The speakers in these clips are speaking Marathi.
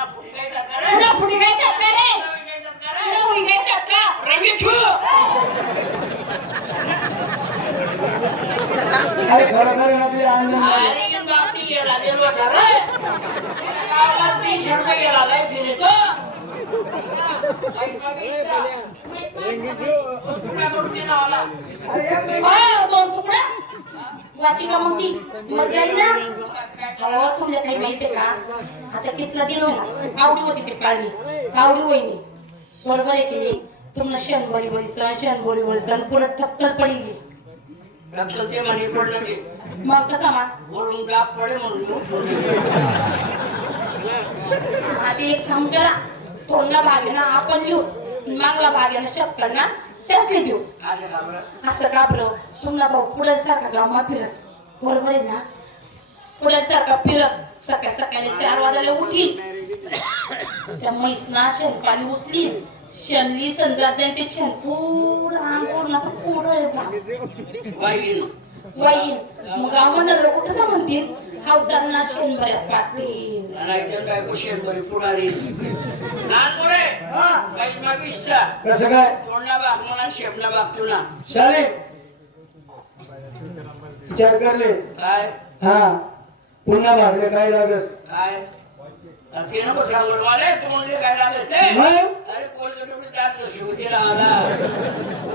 ना पुढे काय टाका रे? पुन्हा पुढे काय टाका रे नवीन काय टाका रे? पुन्हा पुढे काय टाका रंगी छू. अरे खरं खरं आपली आनंद अरे मग ती मग जाईल ना अहो तुमच्या काही माहितीये का आता कितला दिन आवडी होती ते पाळली आवडी होईनी बरोबर आहे की नाही तुम्हाला शेण बरी बरी सण शेण बरी बरी सण पुरत ठप्पल पडली ते म्हणे पडलं ते मग कसा मा वरून गाप पडे म्हणून आता एक काम करा तोंडला भाग ना आपण लिहू मागला भाग आहे ना ना त्याच देऊ असं का बरं? तुम्हाला भाऊ पुढे सारखा गावमा फिरत बरोबर आहे ना पुढे सारखा फिरत सकाळ सकाळी चार वाजायला उठील त्या म्हैसना शेण पाणी उचली शेणली संध्या जाईल ते शेण पूर्ण अंग पूर्ण असं पूर्ण. वाईन. वाईन मग गाव म्हणलं कुठं म्हणतील शेण बऱ्या पाहतील काय पुढारी? लहान पोरे काही मागितचा कसं काय? तोंडा बाग म्हणा शेपना बाग तुला. शाले. विचार करले. काय? हा. पुन्हा भागले काय लागस काय? ते नको सांगू मला तू म्हणजे काय लागलं ते? मग? अरे तुम्ही जात नसली होती आहे,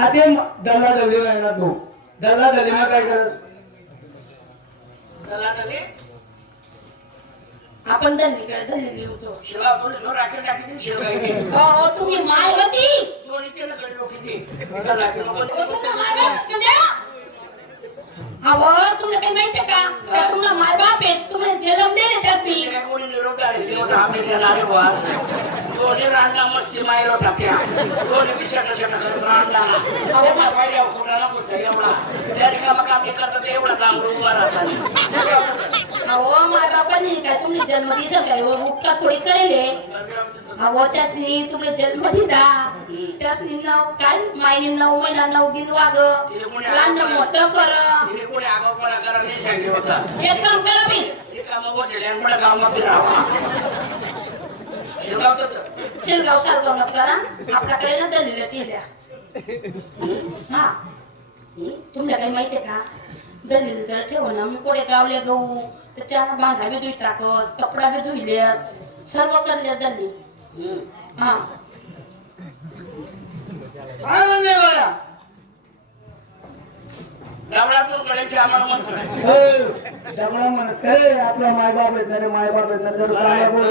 अरे हं? दल्ला दल्ली तू. दल्ला दल्ली मग काय तरी आपण दल्लीकडे दल्ली होतो. शिवा राखील शिवा अहो, तुम्ही माय होती. दोन्ही त्याला कडे अहो तुला काही माहितीये का? का तुम्हाला माय बाप आहे तुम्हाला जन्म दिले त्यातली? कोणी निरोप काढले होता आंब्याच्या नारे वास दोन्ही रांगा मस्ती मायलो टाक्या दोन्ही बिछाडा शेटा करत रांगा अहो पाहिजे खोटा नको एवढा. त्या रिकामा काम करतात एवढा काम उभा राहतात. अहो माय बापांनी काय तुम्ही जन्म दिसा काय व उपकार थोडी करेले अहो त्यातली तुम्ही जन्म दिला त्यातली नाव काय? मायने नऊ महिना नऊ दिन वाग. लहान मोठं कर? एक काम करा मी शेलगाव सारगाव न करा. आपल्याकडे ना दलिल्या केल्या हा? तुमच्या काही माहितीये का? दलिल जर ठेव ना मी कोडे गावले गहू त्याच्या भांडा बी धुई टाकस कपडा बी धुईल्या सर्व करल्या दल्ली. हा. काय म्हणणे कडेचे आम्हाला म्हणतो नाही. हो, म्हणत आपला मायबाप आहेत ना मायबाप जरा चांगला बोल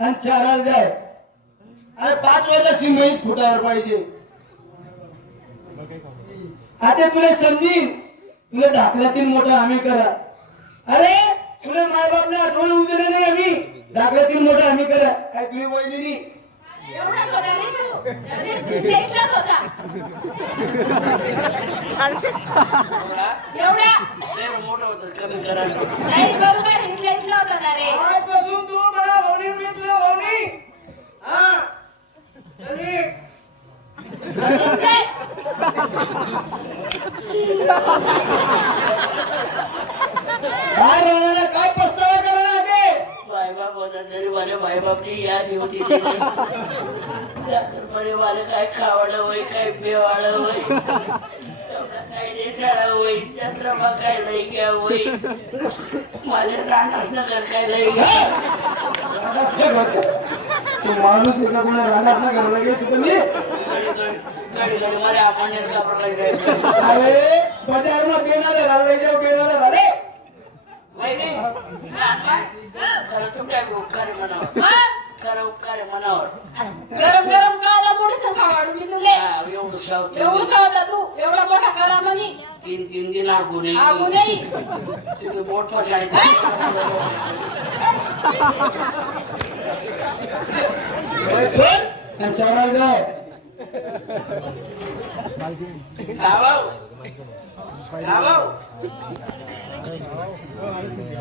आणि चाराला जाय अरे पाच वाजता म्हैस फुटावर पाहिजे. आता तुला समजीन तुला दाखल्यातील मोठा आम्ही करा. अरे तुला मायबापने आठवण होऊ दिलं नाही आम्ही. दाखल्यातील मोठा आम्ही करा. काय तुम्ही होता एवढा मोठं होतं कमी करा नाही बरोबर आहे, इथला इथला होता ना रे आजपासून तू मला भावनी मी तुला भावनी हा चली काय? काय राहणार काय पस्तावा करणार ते मायबाप होता तरी माझ्या मायबापची याद होती बरे मला काय खावडं होय काय पेवाडं होय काय नेसाडा होय जत्रमा काय लई घ्या होय माझ्या रानास नगर काय लई घ्या रागात नाही बघ. तू माणूस एका कोणा रागात ना घालला गे तू कमी कधी कधी मला आपण अरे बजारमा बेनाला राहिले जाऊ बेनाला राहिले खरं तुमच्या उपकार मनावर खरं उपकार मनावर गरम गरम काला मुडीचं खाऊ उसाव एवढं होता तू एवढा मोठा काला म्हणी तीन तीन दिन आगू नाही तिथे मोठं साईड म्हैसूर आणि